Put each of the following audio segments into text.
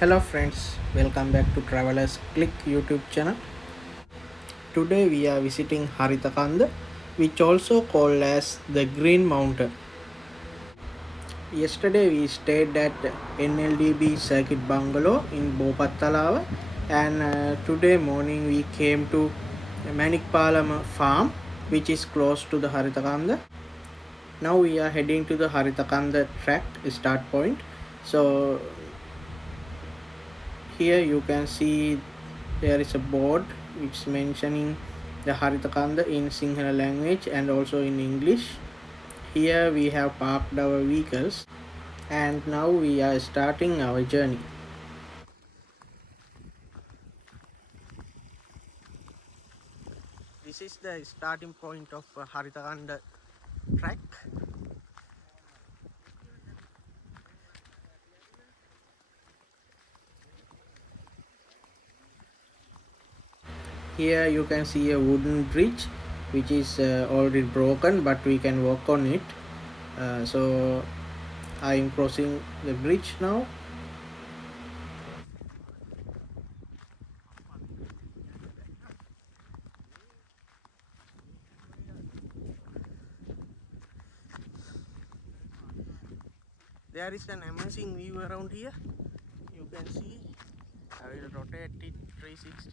Hello friends, welcome back to Travelers Click YouTube channel. Today we are visiting Haritha Kanda, which also called as the Green Mountain. Yesterday we stayed at NLDB Circuit Bungalow in Bopaththalawa, and today morning we came to Manikpalam farm, which is close to the Haritha Kanda. Now we are heading to the Haritha Kanda track start point. So here you can see there is a board which is mentioning the Haritha Kanda in Sinhala language and also in English. Here we have parked our vehicles and now we are starting our journey. This is the starting point of Haritha Kanda track. Here you can see a wooden bridge which is already broken, but we can walk on it. So I am crossing the bridge now. There is an amazing view around here. You can see I will rotate it 360.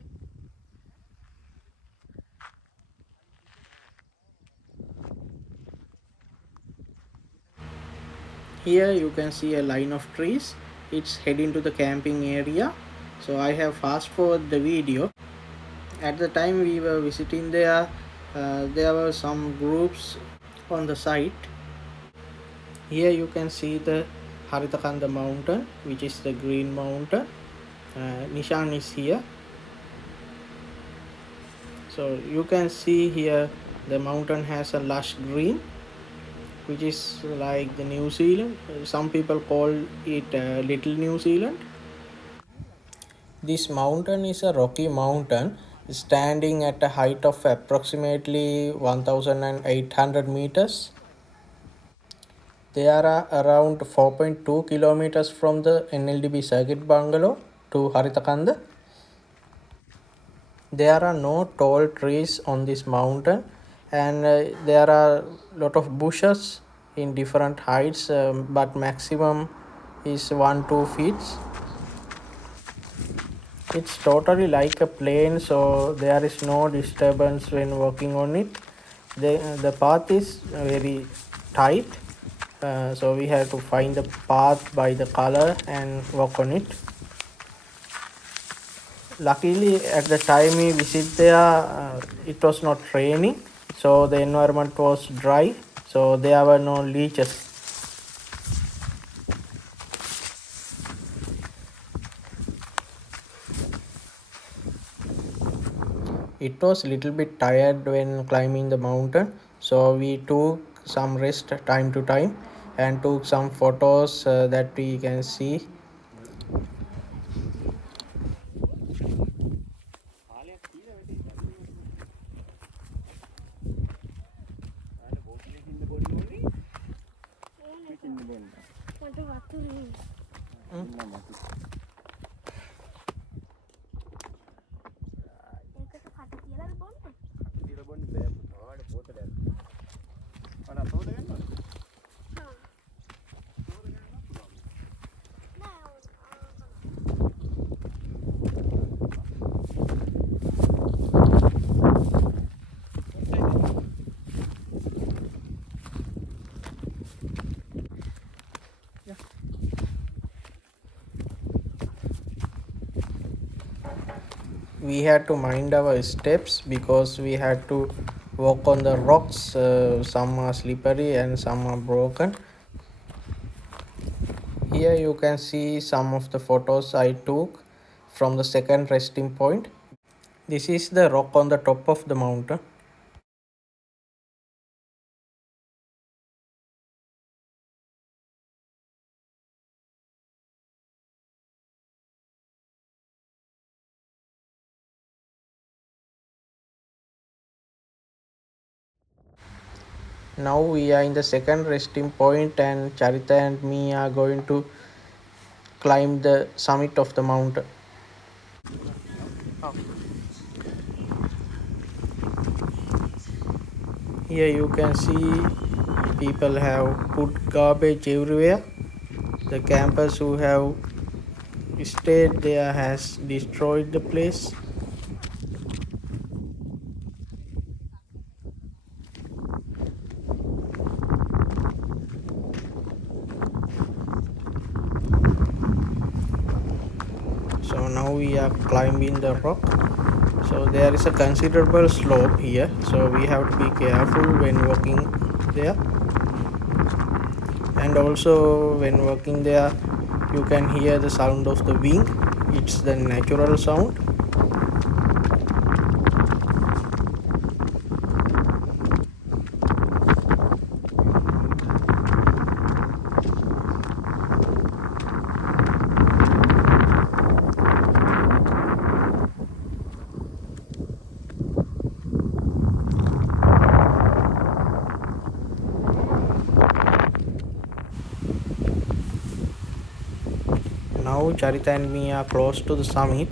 Here you can see a line of trees. It's heading to the camping area. So I have fast forward the video. At the time we were visiting there were some groups on the site. Here you can see the Haritha Kanda mountain, which is the green mountain. Nishan is here. So you can see here the mountain has a lush green, which is like the New Zealand. Some people call it Little New Zealand. This mountain is a rocky mountain standing at a height of approximately 1800 meters. They are around 4.2 kilometers from the NLDB Circuit Bungalow to Haritha Kanda. There are no tall trees on this mountain, and there are lot of bushes in different heights, but maximum is 1-2 feet. It's totally like a plane, so there is no disturbance when walking on it. The path is very tight, so we have to find the path by the color and walk on it. Luckily at the time we visit there, it was not raining, so the environment was dry, so there were no leeches. It was a little bit tired when climbing the mountain, so we took some rest time to time and took some photos that we can see. We had to mind our steps because we had to walk on the rocks. Some are slippery and some are broken. Here you can see some of the photos I took from the second resting point. This is the rock on the top of the mountain. Now we are in the second resting point and Charitha and me are going to climb the summit of the mountain. Here you can see people have put garbage everywhere. The campers who have stayed there has destroyed the place. So now we are climbing the rock. So there is a considerable slope here, so we have to be careful when walking there. And also when walking there, you can hear the sound of the wind. It's the natural sound. Now Charita and me are close to the summit.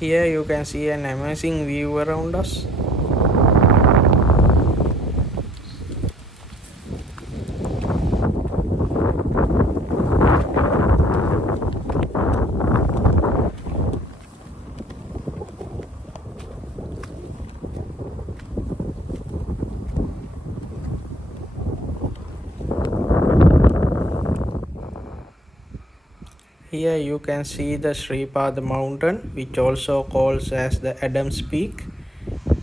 Here you can see an amazing view around us. Here you can see the Sripada mountain, which also calls as the Adam's Peak.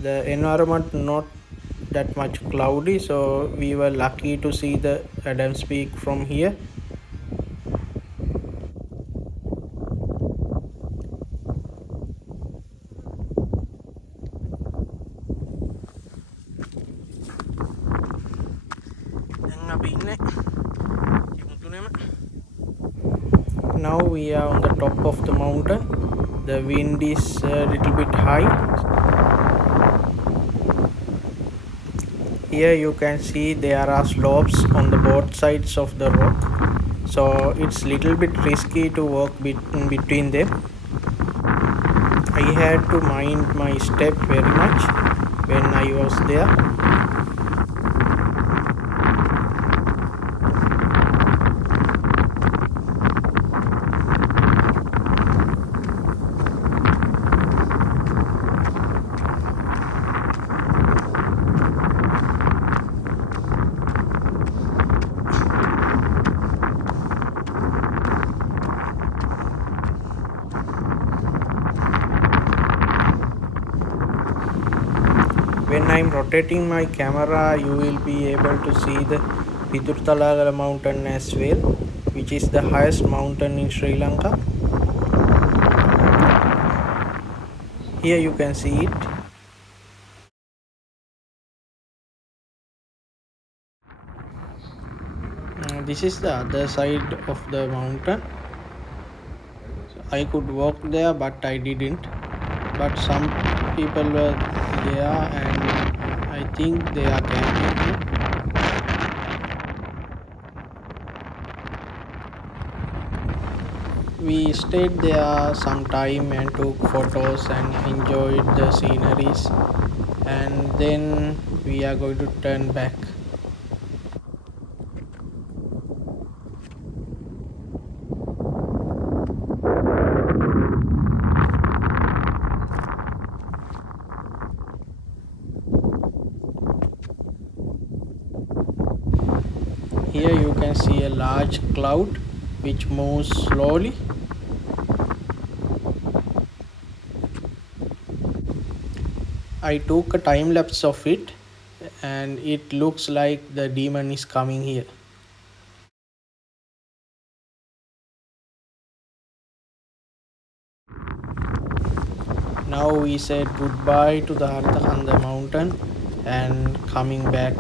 The environment not that much cloudy, so we were lucky to see the Adam's Peak from here. Now we are on the top of the mountain. The wind is a little bit high. Here you can see there are slopes on the both sides of the rock, so it's little bit risky to walk in between them. I had to mind my step very much when I was there. When I'm rotating my camera, you will be able to see the Vidurthalagala mountain as well, which is the highest mountain in Sri Lanka. Here you can see it. This is the other side of the mountain. So I could walk there, but I didn't. But some people were there, and I think they are camping here. We stayed there some time and took photos and enjoyed the sceneries, and then we are going to turn back. Here you can see a large cloud which moves slowly. I took a time lapse of it, and it looks like the demon is coming here. Now we said goodbye to the Haritha Kanda mountain and coming back.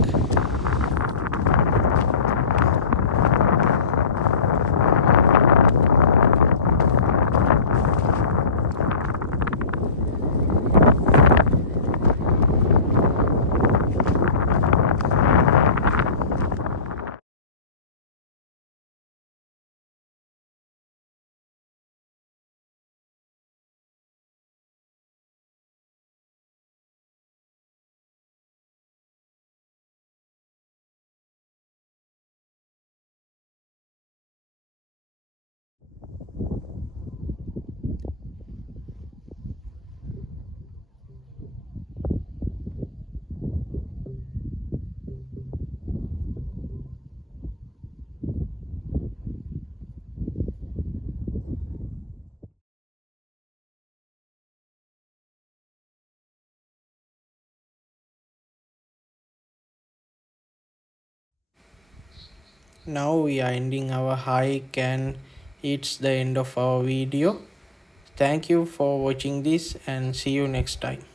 now we are ending our hike, and it's the end of our video. Thank you for watching this, and see you next time.